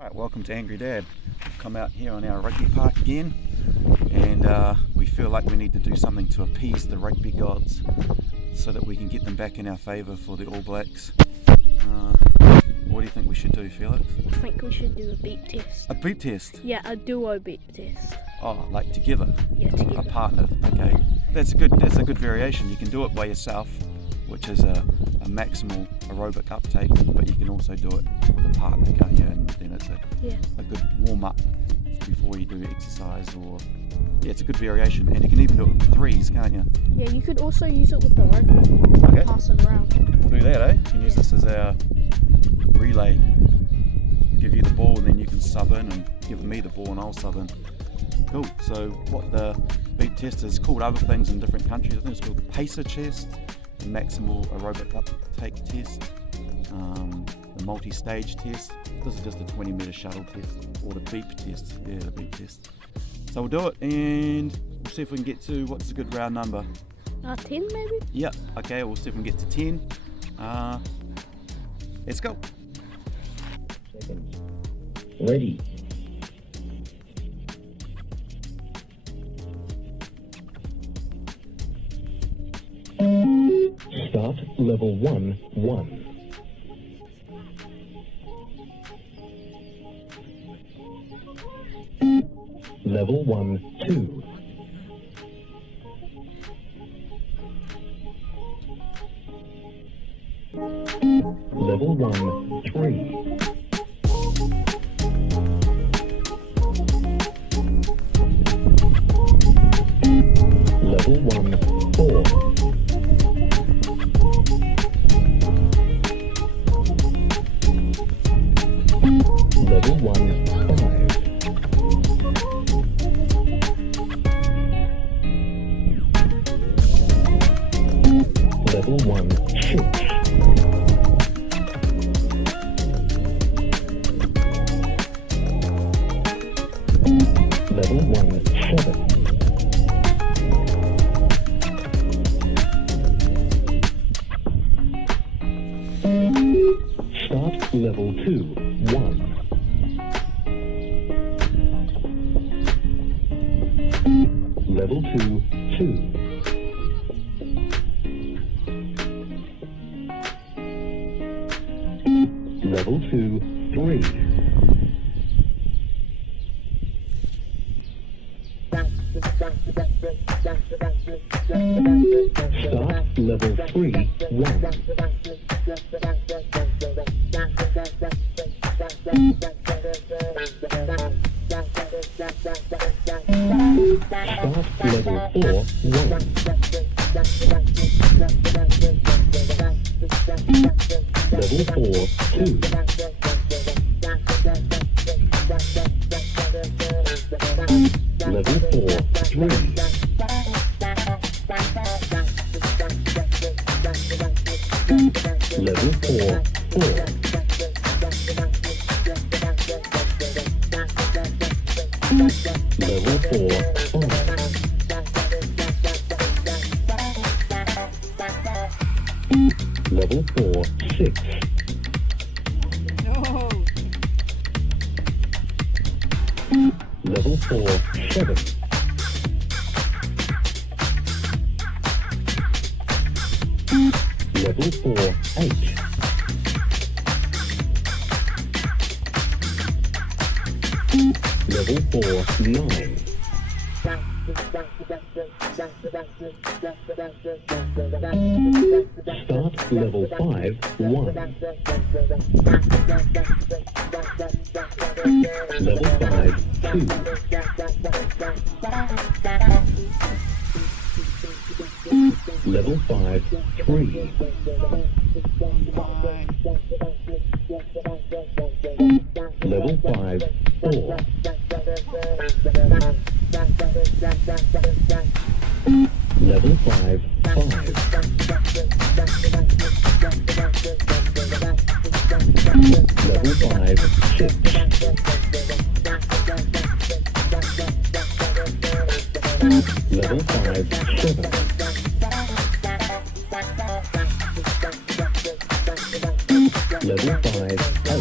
Right, welcome to Angry Dad. We've come out here on our rugby park again, and we feel like we need to do something to appease the rugby gods so that we can get them back in our favour for the All Blacks. What do you think we should do, Felix? I think we should do a beat test. A beat test? Yeah, a duo beat test. Oh, like together? Yeah, A together. partner, okay. That's a good variation. You can do it by yourself, which is a maximal aerobic uptake, but you can also do it with a partner, can't you? And then it's a good warm-up before you do exercise, or it's a good variation. And you can even do it with threes, can't you? Yeah, you could also use it with the rugby. Okay. Pass it around. We'll do that, eh? You can use this as our relay. Give you the ball and then you can sub in, and give me the ball and I'll sub in. Cool. So what the beat test is called other things in different countries. I think it's called the pacer test, the maximal aerobic uptake test, the multi-stage test. This is just a 20-metre shuttle test, or the beep test. Yeah, the beep test. So we'll do it and we'll see if we can get to, what's a good round number? 10 maybe? Yeah, okay, we'll see if we can get to 10. Let's go. Seconds. Ready. Start level 1, 1. Level 1, 2. Level 1, 3. Level 1, 4. Level 1, 5. Level 1, 6. Level 1, 7. Start level 2, 1. Level 2, 2. Level 2, 3. Start level 3, 1. Start level 4, 1. Level 4, 2. Level 4, 3. Level 4, 4. Level 4, 5. Level 4, 6. Level 4, 7. Level 4, 8. Level 4, 9. Start level 5, 1. Level 5, 2. Level 5, 3. Level 5, 4. Level 5, 5. Level 5, 6. Level 5, 7. Level 5, 8.